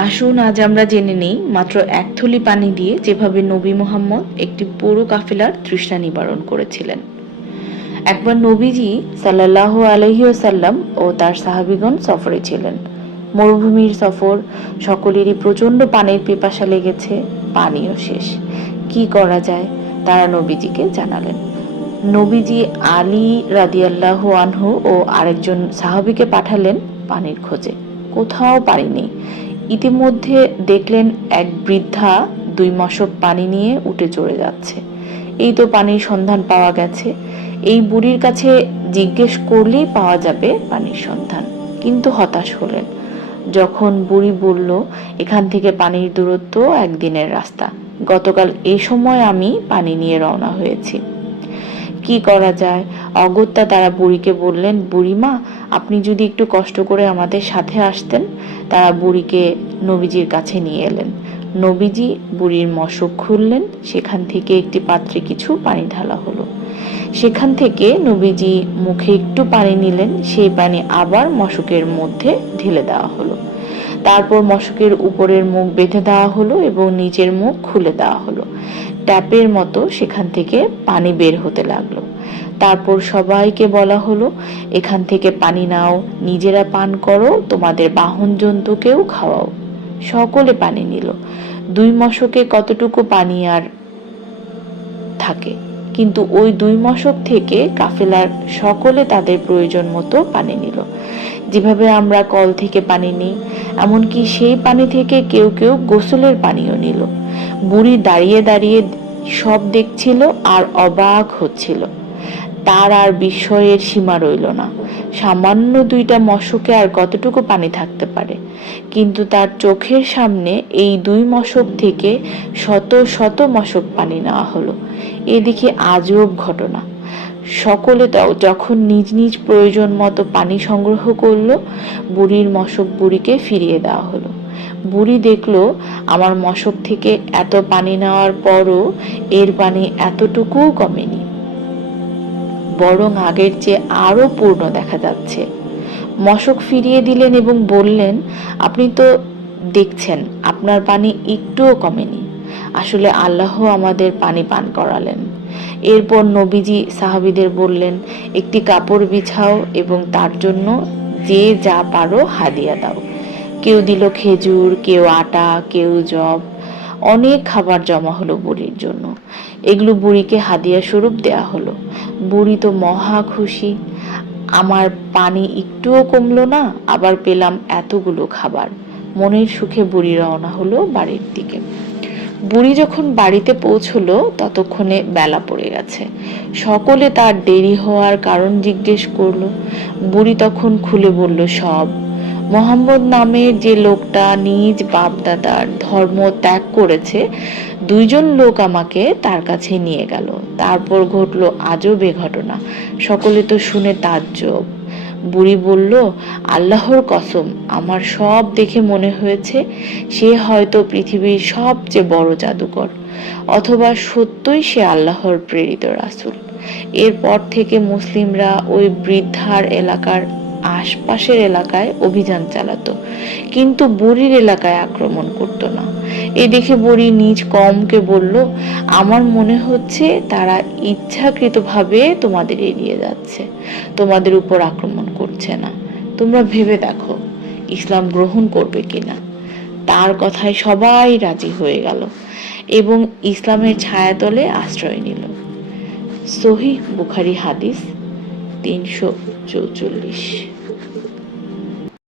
আসুন আজ আমরা জেনে নেই মাত্র এক থলি পানি দিয়ে যেভাবে নবী মুহাম্মদ একটি পুরো কাফেলার তৃষ্ণা নিবারণ করেছিলেন। একবার নবীজি সাল্লাল্লাহু আলাইহি ওয়াসাল্লাম ও তার সাহাবীগণ সফরে ছিলেন। মরুভূমির সফর, সকলেরই প্রচন্ড পানির পিপাসা লেগেছে, পানিও শেষ। কি করা যায়? তারা নবীজিকে জানালেন। নবীজি আলী রাদিয়াল্লাহু আনহু ও আরেকজন সাহাবীকে পাঠালেন পানির খোঁজে। কোথাও পানি নেই। ইতিমধ্যে দেখলেন এক বৃদ্ধা 2 মশক পানি নিয়ে উঠে চলে যাচ্ছে। এই তো পানির সন্ধান পাওয়া গেছে। এই বুড়ির কাছে জিজ্ঞেস করলেই পাওয়া যাবে পানির সন্ধান। কিন্তু হতাশ হলেন যখন বুড়ি বলল, এখান থেকে পানির দূরত্ব 1 দিনের রাস্তা। গতকাল এই সময় আমি পানি নিয়ে রওনা হয়েছি। কি করা যায়? অগত্যা তারা বুড়িকে বললেন, বুড়িমা, আপনি যদি একটু কষ্ট করে আমাদের সাথে আসতেন। তারা বুড়িকে নবীজির কাছে নিয়ে এলেন। নবীজি বুড়ির মশক খুললেন, সেখান থেকে একটি পাত্রে কিছু পানি ঢালা হলো। সেখান থেকে নবীজি মুখে একটু পানি নিলেন, সেই পানি আবার মশকের মধ্যে ঢেলে দেওয়া হলো। তারপর মশকের উপরের মুখ বেঁধে দেওয়া হলো এবং নিচের মুখ খুলে দেওয়া হলো। ট্যাপের মতো সেখান থেকে পানি বের হতে লাগলো। তারপর সবাইকে বলা হলো, এখান থেকে পানি নাও, নিজেরা পান করো, তোমাদের বাহন জন্তুকেও খাওয়াও। সকলে পানি নিল। 2 মশকে কতটুকু পানি আর থাকে, কিন্তু ওই 2 মশক থেকে কাফেলার সকলে তাদের প্রয়োজন মতো পানি নিল। যেভাবে আমরা কল থেকে পানি নিই, এমনকি সেই পানি থেকে কেউ কেউ গোসলের পানিও নিল। বুড়ি দাঁড়িয়ে দাঁড়িয়ে সব দেখছিল আর অবাক হচ্ছিল। তার আর বিস্ময়ের সীমা রইল না। সামান্য 2টা মশকে আর কতটুকু পানি থাকতে পারে, কিন্তু তার চোখের সামনে এই 2 মশক থেকে শত শত মশক পানি নেওয়া হলো। এদিকে আজব ঘটনা। সকলে যখন নিজ নিজ প্রয়োজন মতো পানি সংগ্রহ করলো, বুড়ির মশক বুড়িকে ফিরিয়ে দেওয়া হলো। বুড়ি দেখলো, আমার মশক থেকে এত পানি নেওয়ার পরও এর পানি এতটুকুও কমেনি, বরং আগের চেয়ে আরো পূর্ণ দেখা যাচ্ছে। মশক ফিরিয়ে দিলেন এবং বললেন, আপনি তো দেখছেন আপনার পানি একটুও কমেনি। আসলে আল্লাহ আমাদের পানি পান করালেন। এরপর নবীজি সাহাবীদের বললেন, একটি কাপড় বিছাও এবং তার জন্য যে যা পারো হাদিয়া দাও। কেউ দিল খেজুর, কেউ আটা, কেউ জব। অনেক খাবার জমা হলো বুড়ির জন্য। এগুলো বুড়িকে হাদিয়া স্বরূপ দেয়া হলো। বুড়ি তো মহা খুশি। আমার পানি একটুও কমলো না, আবার পেলাম এতগুলো খাবার। মনের সুখে বুড়ি রওনা হলো বাড়ির দিকে। বুড়ি যখন বাড়িতে পৌঁছলো ততক্ষণে বেলা পড়ে গেছে। সকলে তার দেরি হওয়ার কারণ জিজ্ঞেস করলো। বুড়ি তখন খুলে বলল সব। মোহাম্মদ নামের যে লোকটা নিজ বাপদাদার ধর্ম ত্যাগ করেছে, 2 জন লোক আমাকে তার কাছে নিয়ে গেল। তারপর ঘটলো আজব এ ঘটনা। সকলে তো শুনে তাজ্জব। বুড়ি বলল, আল্লাহর কসম, আমার সব দেখে মনে হয়েছে সে হয়তো পৃথিবীর সবচেয়ে বড় জাদুকর, অথবা সত্যই সে আল্লাহর প্রেরিত রাসূল। এরপর থেকে মুসলিমরা ওই বৃদ্ধার এলাকার আশপাশের এলাকায় অভিযান চালাতো, কিন্তু বুড়ির এলাকায় আক্রমণ করতো না। এ দেখে বুড়ি নিজ কওমকে বলল, আমার মনে হচ্ছে তারা ইচ্ছাকৃতভাবে তোমাদের এড়িয়ে যাচ্ছে, তোমাদের উপর আক্রমণ করছে না। তোমরা ভেবে দেখো ইসলাম গ্রহণ করবে কিনা। তার কথায় সবাই রাজি হয়ে গেল এবং ইসলামের ছায়াতলে আশ্রয় নিল। সহিহ বুখারী হাদিস 344।